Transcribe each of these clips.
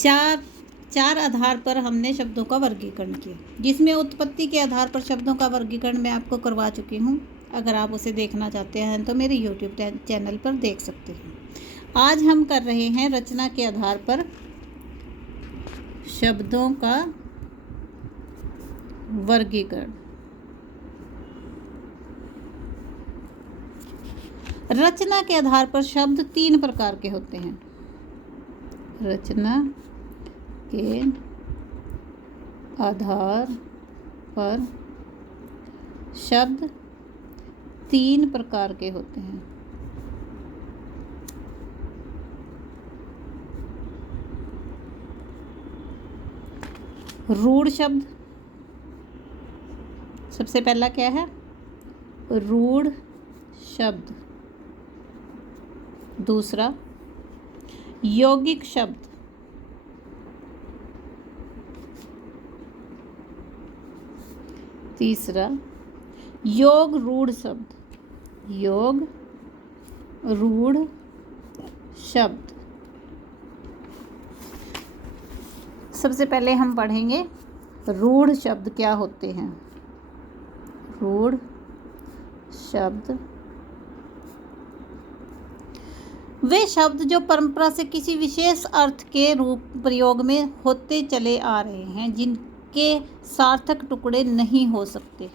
चार चार आधार पर हमने शब्दों का वर्गीकरण किया, जिसमें उत्पत्ति के आधार पर शब्दों का वर्गीकरण मैं आपको करवा चुकी हूँ। अगर आप उसे देखना चाहते हैं तो मेरे यूट्यूब चैनल पर देख सकते हैं। आज हम कर रहे हैं रचना के आधार पर शब्दों का वर्गीकरण। रचना के आधार पर शब्द 3 प्रकार के होते हैं। रचना के आधार पर शब्द 3 प्रकार के होते हैं। रूढ़ शब्द, सबसे पहला क्या है? रूढ़ शब्द। दूसरा यौगिक शब्द। तीसरा योग रूढ़ शब्द। योग रूढ़ शब्द। सबसे पहले हम पढ़ेंगे रूढ़ शब्द क्या होते हैं। रूढ़ शब्द वे शब्द जो परंपरा से किसी विशेष अर्थ के रूप प्रयोग में होते चले आ रहे हैं, जिनके सार्थक टुकड़े नहीं हो सकते,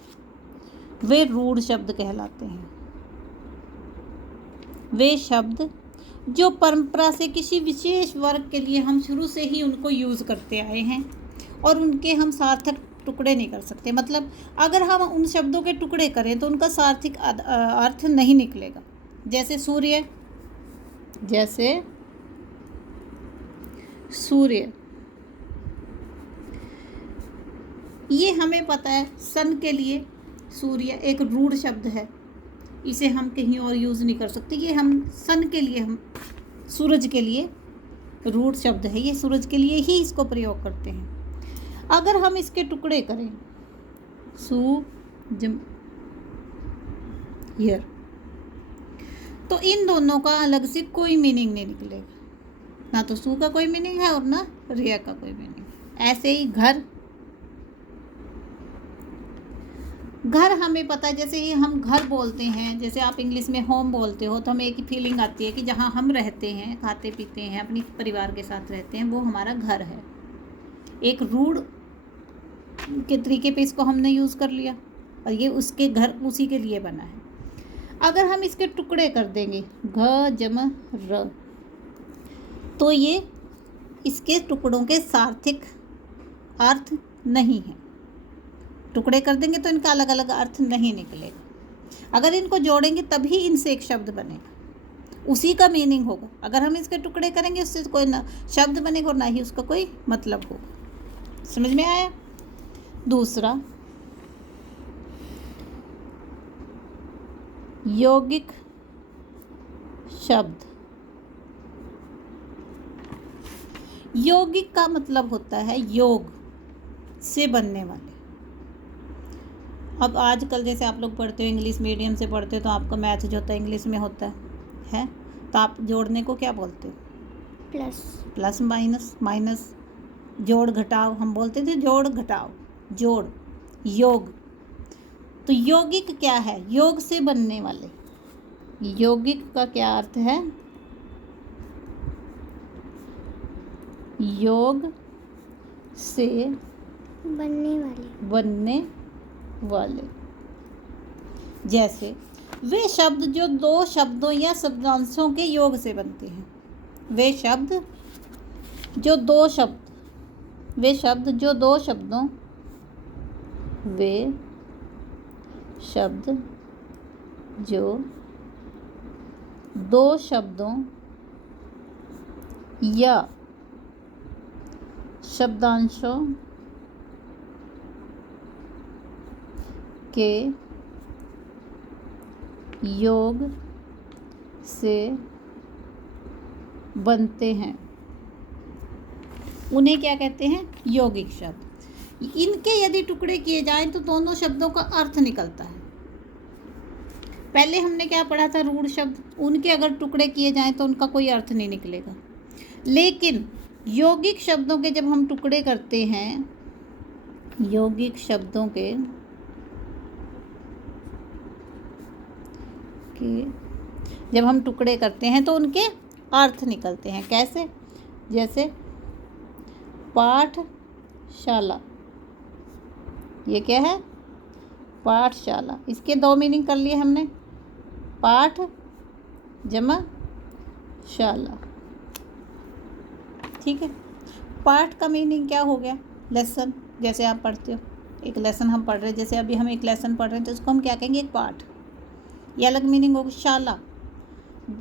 वे रूढ़ शब्द कहलाते हैं। वे शब्द जो परंपरा से किसी विशेष वर्ग के लिए हम शुरू से ही उनको यूज़ करते आए हैं और उनके हम सार्थक टुकड़े नहीं कर सकते। मतलब अगर हम उन शब्दों के टुकड़े करें तो उनका सार्थक अर्थ नहीं निकलेगा। जैसे सूर्य, जैसे सूर्य, ये हमें पता है। सन के लिए सूर्य एक रूढ़ शब्द है, इसे हम कहीं और यूज़ नहीं कर सकते। ये हम सन के लिए, हम सूरज के लिए रूढ़ शब्द है, ये सूरज के लिए ही इसको प्रयोग करते हैं। अगर हम इसके टुकड़े करें यर, तो इन दोनों का अलग से कोई मीनिंग नहीं निकलेगा। ना तो सू का कोई मीनिंग है और ना रिया का कोई मीनिंग। ऐसे ही घर, घर हमें पता है। जैसे ही हम घर बोलते हैं, जैसे आप इंग्लिश में होम बोलते हो, तो हमें एक फीलिंग आती है कि जहाँ हम रहते हैं, खाते पीते हैं, अपनी परिवार के साथ रहते हैं, वो हमारा घर है। एक रूढ़ के तरीके पे इसको हमने यूज़ कर लिया और ये उसके घर उसी के लिए बना है। अगर हम इसके टुकड़े कर देंगे घ जम र, तो ये इसके टुकड़ों के सार्थक अर्थ नहीं है। टुकड़े कर देंगे तो इनका अलग अलग अर्थ नहीं निकलेगा। अगर इनको जोड़ेंगे तभी इनसे एक शब्द बनेगा, उसी का मीनिंग होगा। अगर हम इसके टुकड़े करेंगे उससे कोई ना शब्द बनेगा और ना ही उसका कोई मतलब होगा। समझ में आया? दूसरा यौगिक शब्द। यौगिक का मतलब होता है योग से बनने वाले। अब आजकल जैसे आप लोग पढ़ते हो, इंग्लिश मीडियम से पढ़ते हो, तो आपका मैथ जो होता है इंग्लिश में होता है, तो आप जोड़ने को क्या बोलते हो? प्लस। प्लस माइनस, माइनस जोड़ घटाव हम बोलते थे, जोड़ घटाव, जोड़, योग। तो यौगिक क्या है? योग से बनने वाले। यौगिक का क्या अर्थ है? योग से बनने वाले। जैसे वे शब्द जो 2 शब्दों या शब्दांशों के योग से बनते हैं। वे शब्द जो 2 शब्दों वे शब्द जो 2 शब्दों या शब्दांशों के योग से बनते हैं, उन्हें क्या कहते हैं? यौगिक शब्द। इनके यदि टुकड़े किए जाएं तो दोनों शब्दों का अर्थ निकलता है। पहले हमने क्या पढ़ा था? रूढ़ शब्द। उनके अगर टुकड़े किए जाएं तो उनका कोई अर्थ नहीं निकलेगा। लेकिन यौगिक शब्दों के जब हम टुकड़े करते हैं, यौगिक शब्दों के जब हम टुकड़े करते हैं तो उनके अर्थ निकलते हैं। कैसे? जैसे पाठशाला, ये क्या है? पाठशाला। इसके दो मीनिंग कर लिए हमने, पाठ जमा शाला। ठीक है। पाठ का मीनिंग क्या हो गया? लेसन। जैसे आप पढ़ते हो, एक लेसन हम पढ़ रहे हैं, जैसे अभी हम एक लेसन पढ़ रहे हैं तो उसको हम क्या कहेंगे? एक पाठ। ये अलग मीनिंग होगी। शाला,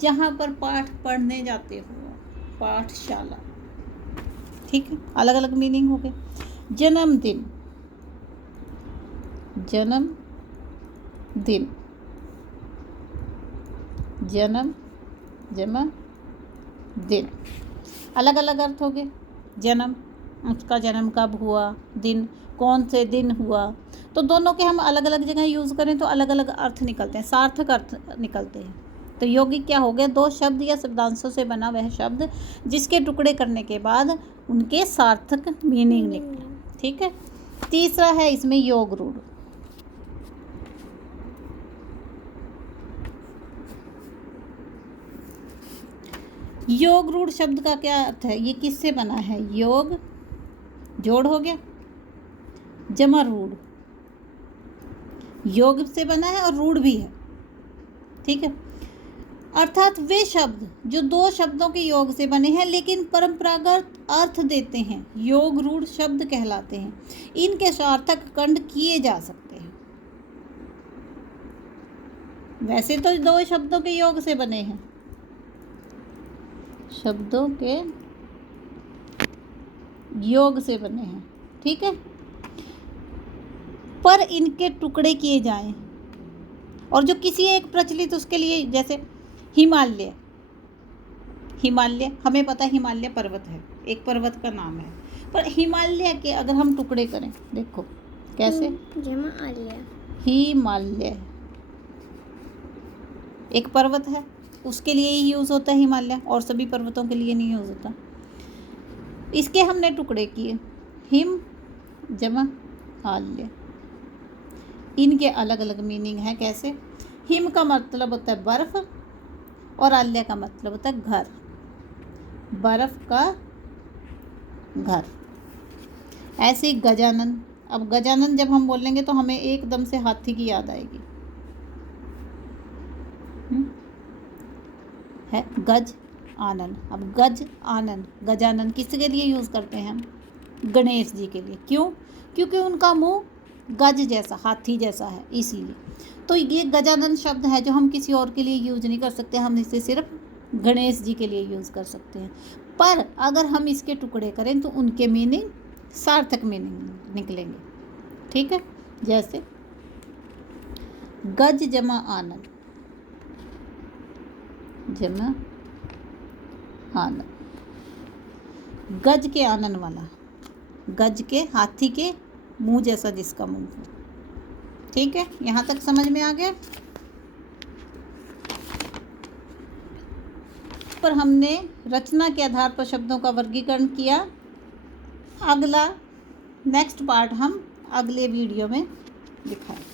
जहाँ पर पाठ पढ़ने जाते हो, पाठशाला। ठीक है, अलग अलग मीनिंग हो गए। जन्मदिन, जन्मदिन, जन्म जमा दिन, अलग अलग अर्थ हो गए। जन्म, उसका जन्म कब हुआ, दिन कौन से दिन हुआ, तो दोनों के हम अलग अलग जगह यूज़ करें तो अलग अलग अर्थ निकलते हैं, सार्थक अर्थ निकलते हैं। तो यौगिक क्या हो गया? दो शब्द या शब्दांशों से बना वह शब्द जिसके टुकड़े करने के बाद उनके सार्थक मीनिंग निकले। ठीक है। तीसरा है इसमें योग रूढ़। योग रूढ़ शब्द का क्या अर्थ है? ये किससे बना है? योग जोड़ हो गया, जमा रूढ़, योग से बना है और रूढ़ भी है। ठीक है। अर्थात वे शब्द जो दो शब्दों के योग से बने हैं लेकिन परंपरागत अर्थ देते हैं, योग रूढ़ शब्द कहलाते हैं। इनके सार्थक खंड किए जा सकते हैं। वैसे तो दो शब्दों के योग से बने हैं, शब्दों के योग से बने हैं। ठीक है। पर इनके टुकड़े किए जाएं और जो किसी एक प्रचलित उसके लिए, जैसे हिमालय, हिमालय हमें पता है हिमालय पर्वत है, एक पर्वत का नाम है, पर हिमालय के अगर हम टुकड़े करें, देखो कैसे? हिमालय एक पर्वत है, उसके लिए ही यूज़ होता है हिमालय, और सभी पर्वतों के लिए नहीं यूज़ होता। इसके हमने टुकड़े किए, हिम जमा आल्य। इनके अलग अलग मीनिंग है। कैसे? हिम का मतलब होता है बर्फ और आल्य का मतलब होता है घर, बर्फ का घर। ऐसे ही गजानन। अब गजानन जब हम बोलेंगे तो हमें एकदम से हाथी की याद आएगी, है गज आनन। अब गज आनन, गजानन किसके लिए यूज़ करते हैं हम? गणेश जी के लिए। क्यों? क्योंकि उनका मुंह गज जैसा, हाथी जैसा है, इसलिए। तो ये गजानन शब्द है जो हम किसी और के लिए यूज नहीं कर सकते, हम इसे सिर्फ गणेश जी के लिए यूज़ कर सकते हैं। पर अगर हम इसके टुकड़े करें तो उनके मीनिंग सार्थक मीनिंग निकलेंगे। ठीक है। जैसे गज जमा आनन, जमा आनन, गज के आनन वाला, गज के हाथी के मुंह जैसा जिसका मुंह हो। ठीक है, यहाँ तक समझ में आ गया? पर हमने रचना के आधार पर शब्दों का वर्गीकरण किया। अगला नेक्स्ट पार्ट हम अगले वीडियो में दिखाएं।